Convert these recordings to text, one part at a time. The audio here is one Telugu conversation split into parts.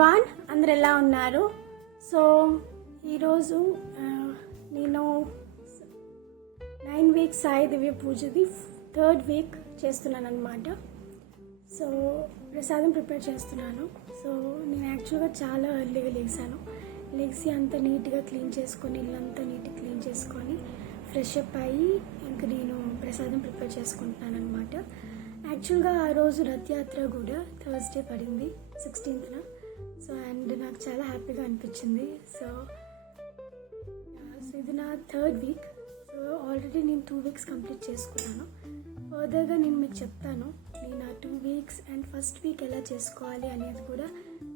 ఎవ్రీవాన్, అందరు ఎలా ఉన్నారు? సో ఈరోజు నేను 9 వీక్స్ సాయి దివ్య పూజది 3rd వీక్ చేస్తున్నాను అనమాట. సో ప్రసాదం ప్రిపేర్ చేస్తున్నాను. సో నేను యాక్చువల్గా చాలా ఎర్లీగా లేచి అంతా నీట్గా క్లీన్ చేసుకొని, ఇల్లంతా నీట్గా క్లీన్ చేసుకొని ఫ్రెష్ అప్ అయ్యి ఇంక నేను ప్రసాదం ప్రిపేర్ చేసుకుంటున్నాను అనమాట. యాక్చువల్గా ఆ రోజు రథయాత్ర కూడా థర్స్డే పడింది 16th. సో అండ్ నాకు చాలా హ్యాపీగా అనిపించింది. సో ఇది నా 3rd వీక్. సో ఆల్రెడీ నేను 2 వీక్స్ కంప్లీట్ చేసుకున్నాను. ఫర్దర్గా నేను మీకు చెప్తాను నేను ఆ 2 వీక్స్ అండ్ ఫస్ట్ వీక్ ఎలా చేసుకోవాలి అనేది కూడా,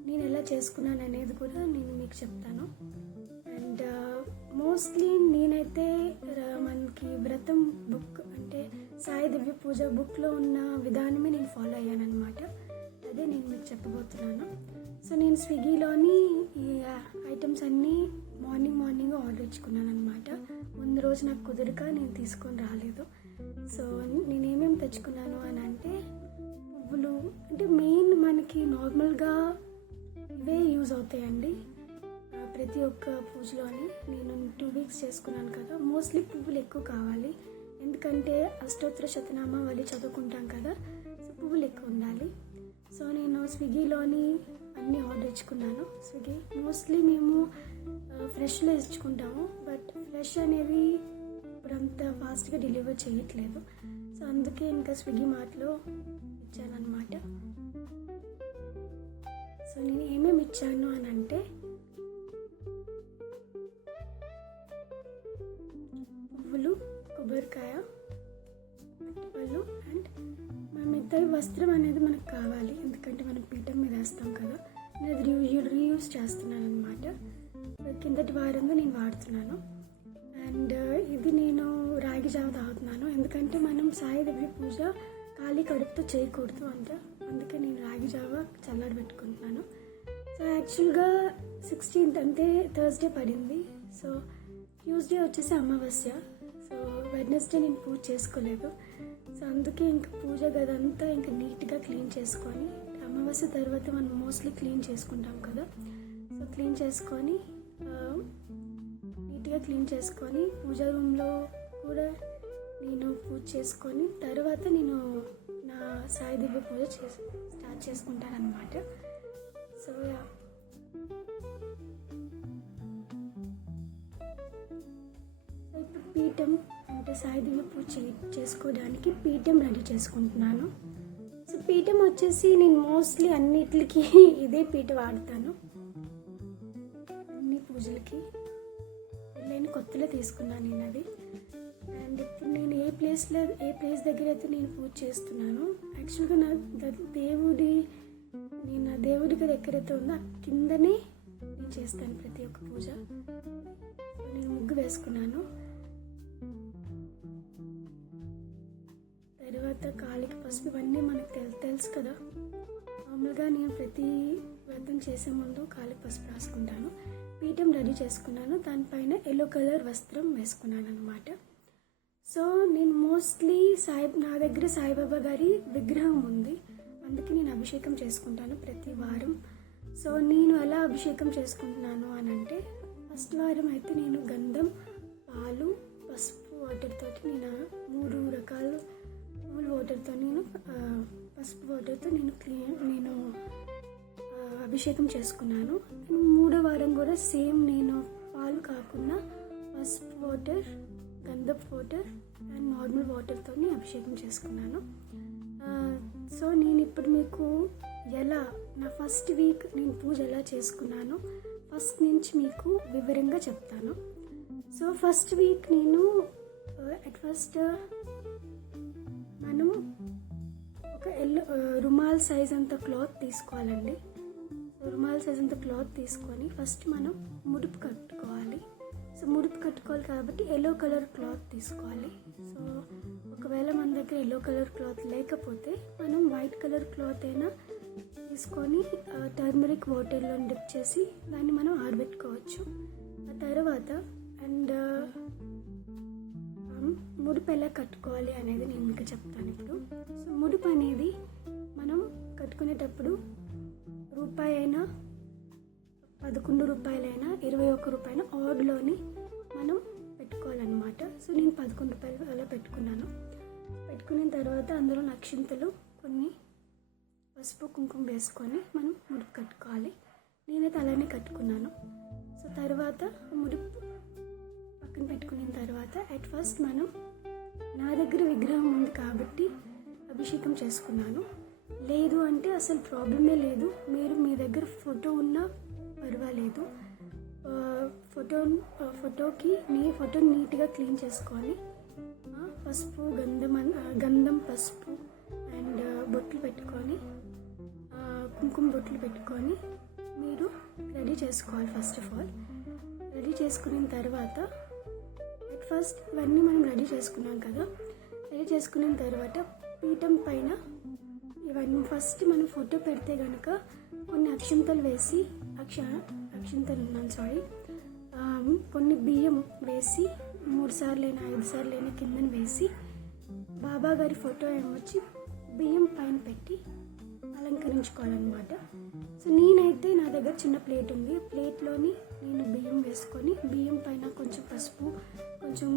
నేను ఎలా చేసుకున్నాను అనేది కూడా నేను మీకు చెప్తాను. అండ్ మోస్ట్లీ నేనైతే మనకి వ్రతం బుక్ అంటే సాయి దివ్య పూజ బుక్లో ఉన్న విధానమే నేను ఫాలో అయ్యానమాట. అదే నేను మీకు చెప్పబోతున్నాను. సో నేను స్విగ్గీలోని ఈ ఐటమ్స్ అన్నీ మార్నింగ్ ఆర్డర్ ఇచ్చుకున్నాను అనమాట. ముందు రోజు నాకు కుదరక నేను తీసుకొని రాలేదు. సో నేను ఏమేమి తెచ్చుకున్నాను అని అంటే, పువ్వులు అంటే మెయిన్ మనకి నార్మల్గా ఇవే యూజ్ అవుతాయండి ప్రతి ఒక్క పూజలోని. నేను 2 వీక్స్ చేసుకున్నాను కదా, మోస్ట్లీ పువ్వులు ఎక్కువ కావాలి. ఎందుకంటే అష్టోత్తర శతనామావళి చదువుకుంటాం కదా, సో పువ్వులు ఎక్కువ ఉండాలి. సో నేను స్విగ్గీలోని అన్నీ ఆర్డర్ ఇచ్చుకున్నాను. స్విగ్గీ మోస్ట్లీ మేము ఫ్రెష్లో ఇచ్చుకుంటాము, బట్ ఫ్రెష్ అనేవి ఇప్పుడు అంత ఫాస్ట్గా డెలివర్ చేయట్లేదు. సో అందుకే ఇంకా స్విగ్గీ మార్ట్లో ఇచ్చానమాట. సో నేను ఏమేమి ఇచ్చాను అని అంటే, పువ్వులు, కొబ్బరికాయ, పళ్ళు అండ్ మన మెత్తవి వస్త్రం అనేది మనకు కావాలి. ఎందుకంటే మనం పీఠం మీద వేస్తాం కదా, నేను అది రీయూజ్ చేస్తున్నాను అనమాట. కిందటి వారంగా నేను వాడుతున్నాను. అండ్ ఇది నేను రాగి జావ తాగుతున్నాను. ఎందుకంటే మనం సాయి దివ్య పూజ ఖాళీ కడుపుతో చేయకూడదు అందుకే నేను రాగి జావ చల్లారి పెట్టుకుంటున్నాను. సో యాక్చువల్గా 16th అంటే థర్స్డే పడింది. సో ట్యూస్డే వచ్చేసి అమావాస్య. సో వెడ్నెస్డే నేను పూజ చేసుకోలేదు. సో అందుకే ఇంకా పూజ గదంతా ఇంకా నీట్గా క్లీన్ చేసుకొని, అమావాస్య తర్వాత మనం మోస్ట్లీ క్లీన్ చేసుకుంటాం కదా, సో క్లీన్ చేసుకొని నీట్గా క్లీన్ చేసుకొని పూజా రూమ్లో కూడా నేను పూజ చేసుకొని తర్వాత నేను నా సాయి దివ్య పూజ స్టార్ట్ చేసుకుంటాను అనమాట. సో ఇప్పుడు పీఠం అంటే సాయి దివ్య పూజ చేసుకోవడానికి పీఠం రెడీ చేసుకుంటున్నాను. సో పీఠం వచ్చేసి నేను మోస్ట్లీ అన్నిటికి ఇదే పీఠ వాడతాను. అన్ని పూజలకి నేను కొత్తలో తీసుకున్నాను నేను అది. అండ్ ఇప్పుడు నేను ఏ ప్లేస్ దగ్గర అయితే నేను పూజ చేస్తున్నాను, యాక్చువల్గా నా దేవుడికి ఎక్కడైతే ఉందో కిందనే నేను చేస్తాను ప్రతి ఒక్క పూజ. నేను ముగ్గు వేసుకున్నాను. తర్వాత కాలికి పసుపు, ఇవన్నీ మనకు తెలుసు కదా. మామూలుగా నేను ప్రతి వ్రతం చేసే ముందు కాలికి పసుపు రాసుకుంటాను. పీఠం రెడీ చేసుకున్నాను. దానిపైన ఎల్లో కలర్ వస్త్రం వేసుకున్నాను అనమాట. సో నేను మోస్ట్లీ నా దగ్గర సాయిబాబా గారి విగ్రహం ఉంది, అందుకే నేను అభిషేకం చేసుకుంటాను ప్రతి వారం. సో నేను ఎలా అభిషేకం చేసుకుంటున్నాను అని అంటే, ఫస్ట్ వారం అయితే నేను గంధం, పాలు, పసుపు వాటర్తో నేను 3 రకాల వాటర్తో పసుపు వాటర్తో నేను అభిషేకం చేసుకున్నాను. 3వ వారం కూడా సేమ్ నేను పాలు కాకుండా పసుపు వాటర్, గంధపు వాటర్ అండ్ నార్మల్ వాటర్తో అభిషేకం చేసుకున్నాను. సో నేను ఇప్పుడు మీకు ఎలా నా ఫస్ట్ వీక్ నేను పూజ ఎలా చేసుకున్నానో ఫస్ట్ నుంచి మీకు వివరంగా చెప్తాను. సో ఫస్ట్ వీక్ నేను అట్ ఫస్ట్ మనం ఒక రుమాల్ సైజ్ అంత క్లాత్ తీసుకోవాలండి. రుమాల్ సైజ్ అంత క్లాత్ తీసుకొని ఫస్ట్ మనం ముడుపు కట్టుకోవాలి. సో ముడుపు కట్టుకోవాలి కాబట్టి ఎల్లో కలర్ క్లాత్ తీసుకోవాలి. సో ఒకవేళ మన దగ్గర ఎల్లో కలర్ క్లాత్ లేకపోతే మనం వైట్ కలర్ క్లాత్ అయినా తీసుకొని టర్మరిక్ వాటర్లో డిప్ చేసి దాన్ని మనం ఆరబెట్టుకోవచ్చు. ఆ తర్వాత అండ్ ముడుపు ఎలా కట్టుకోవాలి అనేది నేను మీకు చెప్తాను ఇప్పుడు. సో ముడుపు అనేది మనం కట్టుకునేటప్పుడు రూపాయి అయినా పెట్టుకున్న తర్వాత అందులో అక్షింతలు కొన్ని పసుపు కుంకుమ వేసుకొని మనం ముడుపు కట్టుకోవాలి. నేనైతే అలానే కట్టుకున్నాను. సో తర్వాత ముడుపు పక్కన పెట్టుకున్న తర్వాత అట్ ఫస్ట్ మనం నా దగ్గర విగ్రహం ఉంది కాబట్టి అభిషేకం చేసుకున్నాను. లేదు అంటే అసలు ప్రాబ్లమే లేదు, మీరు మీ దగ్గర ఫోటో ఉన్నా పర్వాలేదు. ఫోటోని నీట్గా క్లీన్ చేసుకొని పసుపు గంధం పసుపు అండ్ బొట్లు పెట్టుకొని కుంకుమ బొట్లు పెట్టుకొని మీరు రెడీ చేసుకోవాలి. ఫస్ట్ ఆఫ్ ఆల్ రెడీ చేసుకున్న తర్వాత అట్ ఫస్ట్ ఇవన్నీ మనం రెడీ చేసుకున్నాం కదా. రెడీ చేసుకున్న తర్వాత పీఠం పైన ఇవన్నీ ఫస్ట్ మనం ఫోటో పెడితే కనుక కొన్ని అక్షింతలు వేసి కొన్ని బియ్యం వేసి 3 సార్లైనా 5 సార్లైనా కిందన వేసి బాబా గారి ఫోటో ఏమొచ్చి బియ్యం పైన పెట్టి అలంకరించుకోవాలన్నమాట. సో నేనైతే నా దగ్గర చిన్న ప్లేట్ ఉంది, ప్లేట్లోని నేను బియ్యం వేసుకొని బియ్యం పైన కొంచెం పసుపు కొంచెం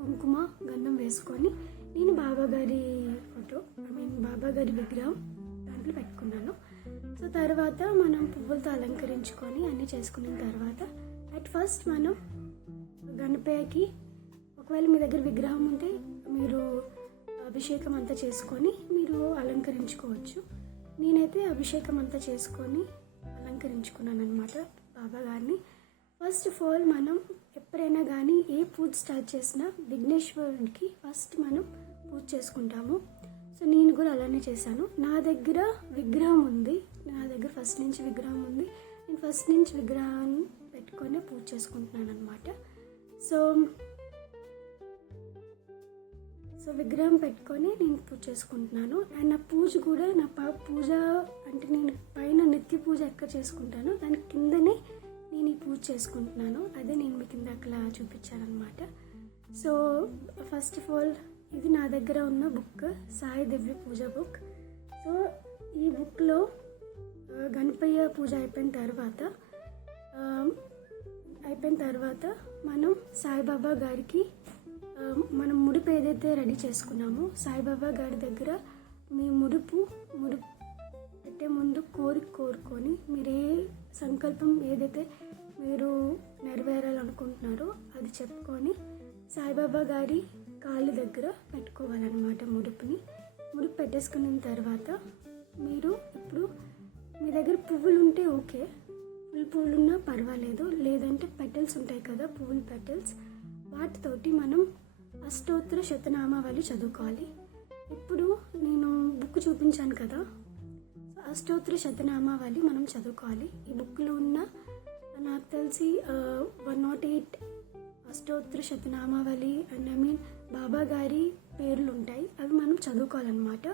కుంకుమ గంధం వేసుకొని నేను బాబా గారి బాబా గారి విగ్రహం దాంట్లో పెట్టుకున్నాను. సో తర్వాత మనం పువ్వులతో అలంకరించుకొని అన్నీ చేసుకున్న తర్వాత అట్ ఫస్ట్ మనం గణపయ్యకి ఒకవేళ మీ దగ్గర విగ్రహం ఉంటే మీరు అభిషేకం అంతా చేసుకొని మీరు అలంకరించుకోవచ్చు. నేనైతే అభిషేకం అంతా చేసుకొని అలంకరించుకున్నాను అనమాట బాబా గారిని. ఫస్ట్ ఆఫ్ ఆల్ మనం ఎప్పుడైనా కానీ ఏ పూజ స్టార్ట్ చేసినా విఘ్నేశ్వరుడికి ఫస్ట్ మనం పూజ చేసుకుంటాము. సో నేను కూడా అలానే చేశాను. నా దగ్గర విగ్రహం ఉంది, నా దగ్గర ఫస్ట్ నుంచి విగ్రహం ఉంది. నేను ఫస్ట్ నుంచి విగ్రహాన్ని పెట్టుకొని పూజ చేసుకుంటున్నాను అనమాట. సో విగ్రహం పెట్టుకొని నేను పూజ చేసుకుంటున్నాను. అండ్ నా పూజ కూడా పూజ అంటే నేను పైన నిత్య పూజ ఎక్కడ చేసుకుంటానో దాని కిందనే నేను ఈ పూజ చేసుకుంటున్నాను. అదే నేను మీ కింద అట్లా చూపించాను అనమాట. సో ఫస్ట్ ఆఫ్ ఆల్ ఇది నా దగ్గర ఉన్న బుక్, సాయి దివ్య పూజ బుక్. సో ఈ బుక్లో గణపయ్య పూజ అయిపోయిన తర్వాత మనం సాయిబాబా గారికి మనం ముడుపు ఏదైతే రెడీ చేసుకున్నామో సాయిబాబా గారి దగ్గర మీ ముడుపు పెట్టే ముందు కోరుకొని మీరు ఏ సంకల్పం ఏదైతే మీరు నెరవేరాలనుకుంటున్నారో అది చెప్పుకొని సాయిబాబా గారి కాళ్ళ దగ్గర పెట్టుకోవాలన్నమాట. ముడుపు పెట్టేసుకున్న తర్వాత మీరు ఇప్పుడు మీ దగ్గర పువ్వులు ఉంటే ఓకే, పువ్వులు ఉన్నా పర్వాలేదు. లేదంటే పెటల్స్ ఉంటాయి కదా, పువ్వుల పెటల్స్, వాటితోటి మనం అష్టోత్తర శతనామావళి చదువుకోవాలి. ఇప్పుడు నేను బుక్ చూపించాను కదా, అష్టోత్తర శతనామావళి మనం చదువుకోవాలి. ఈ బుక్లో ఉన్న నాకు తెలిసి 108 అష్టోత్తర శతనామావళి అండ్ బాబా గారి పేర్లు ఉంటాయి, అవి మనం చదువుకోవాలన్నమాట.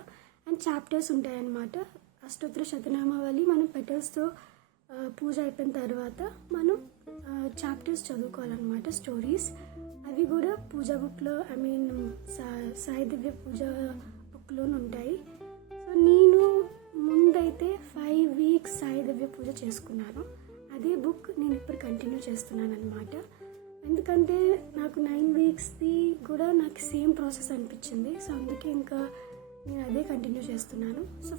అండ్ చాప్టర్స్ ఉంటాయి అన్నమాట. అష్టోత్తర శతనామావళి మనం పెటల్స్తో పూజ అయిపోయిన తర్వాత మనం చాప్టర్స్ చదువుకోవాలన్నమాట, స్టోరీస్. అవి కూడా పూజ బుక్లో సాయి దివ్య పూజ బుక్లోనే ఉంటాయి. సో నేను ముందైతే 5 వీక్స్ సాయి దివ్య పూజ చేసుకున్నాను. అదే బుక్ నేను ఇప్పుడు కంటిన్యూ చేస్తున్నాను అనమాట. ఎందుకంటే నాకు 9 వీక్స్ది కూడా నాకు సేమ్ ప్రాసెస్ అనిపించింది. సో అందుకే ఇంకా నేను అదే కంటిన్యూ చేస్తున్నాను. సో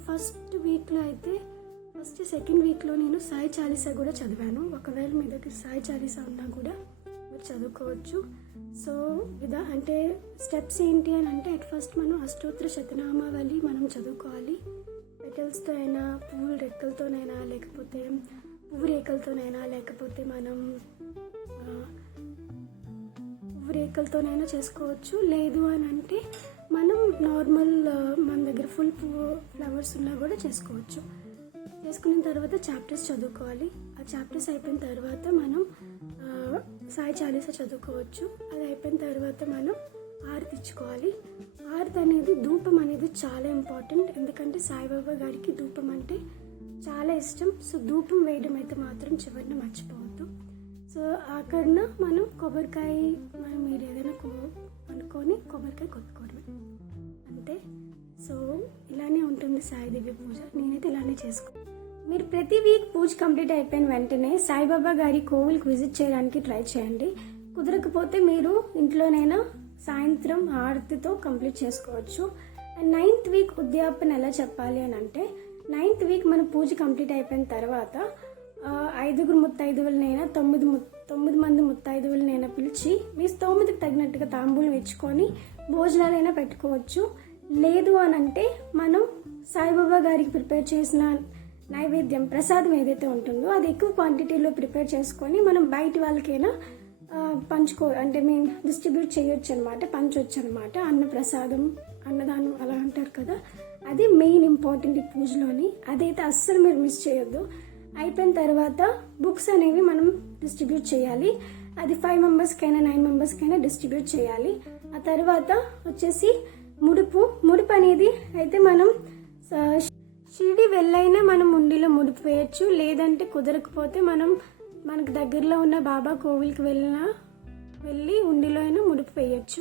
సెకండ్ వీక్లో నేను సాయి చాలీసా కూడా చదివాను. ఒకవేళ మీ దగ్గర సాయి చాలీసా ఉన్నా కూడా మీరు చదువుకోవచ్చు. సో అంటే స్టెప్స్ ఏంటి అని అంటే అట్ ఫస్ట్ మనం అష్టోత్తర శతనామావళి మనం చదువుకోవాలి. పెటల్స్తో అయినా పువ్వుల రెక్కలతోనైనా లేకపోతే పువ్వు రేకలతోనైనా లేకపోతే మనం పువ్వు రేకలతోనైనా చేసుకోవచ్చు. లేదు అని అంటే మనం నార్మల్ మన దగ్గర ఫుల్ ఫ్లవర్స్ ఉన్నా కూడా చేసుకోవచ్చు. చేసుకున్న తర్వాత చాప్టర్స్ చదువుకోవాలి. ఆ చాప్టర్స్ అయిపోయిన తర్వాత మనం సాయి చాలీసా చదువుకోవచ్చు. అది అయిపోయిన తర్వాత మనం హారతి ఇచ్చుకోవాలి. హారతి అనేది ధూపం అనేది చాలా ఇంపార్టెంట్. ఎందుకంటే సాయిబాబా గారికి ధూపం అంటే చాలా ఇష్టం. సో ధూపం వేయడం అయితే మాత్రం చివరిన మర్చిపోవద్దు. సో ఆఖరిన మనం కొబ్బరికాయ మీరు ఏదైనా అనుకొని కొబ్బరికాయ కొట్టుకోవడమే అంతే. సో ఇలానే ఉంటుంది సాయి దివ్య పూజ. నేనైతే ఇలానే చేసుకుంటాను. మీరు ప్రతి వీక్ పూజ కంప్లీట్ అయిపోయిన వెంటనే సాయిబాబా గారి కోవిల్కి విజిట్ చేయడానికి ట్రై చేయండి. కుదరకపోతే మీరు ఇంట్లోనైనా సాయంత్రం హారతితో కంప్లీట్ చేసుకోవచ్చు. అండ్ 9th వీక్ ఉద్యాపన ఎలా చెప్పాలి అని అంటే 9th వీక్ మన పూజ కంప్లీట్ అయిపోయిన తర్వాత 5 ముత్తైదువులనైనా 9 మంది ముత్తైదువులనైనా పిలిచి మీ స్తోమతకు తగినట్టుగా తాంబూలం ఇచ్చుకొని భోజనాలైనా పెట్టుకోవచ్చు. లేదు అని అంటే మనం సాయిబాబా గారికి ప్రిపేర్ చేసిన నైవేద్యం ప్రసాదం ఏదైతే ఉంటుందో అది ఎక్కువ క్వాంటిటీలో ప్రిపేర్ చేసుకొని మనం బయట వాళ్ళకైనా అంటే మేము డిస్ట్రిబ్యూట్ చేయొచ్చు అనమాట, పంచవచ్చు అనమాట. ప్రసాదం అన్నదానం అలా అంటారు కదా, అది మెయిన్ ఇంపార్టెంట్ ఈ పూజలోని. అదైతే అస్సలు మీరు మిస్ చేయొద్దు. అయిపోయిన తర్వాత బుక్స్ అనేవి మనం డిస్ట్రిబ్యూట్ చేయాలి. అది 5 మెంబర్స్కైనా 9 మెంబర్స్కైనా డిస్ట్రిబ్యూట్ చేయాలి. ఆ తర్వాత వచ్చేసి ముడుపు అనేది అయితే మనం షిరిడి వెళ్ళైనా మనం ఉండిలో ముడుపు వేయచ్చు. లేదంటే కుదరకపోతే మనకు దగ్గరలో ఉన్న బాబా కోవిల్కి వెళ్ళి ఉండిలో అయినా ముడుపు వేయచ్చు.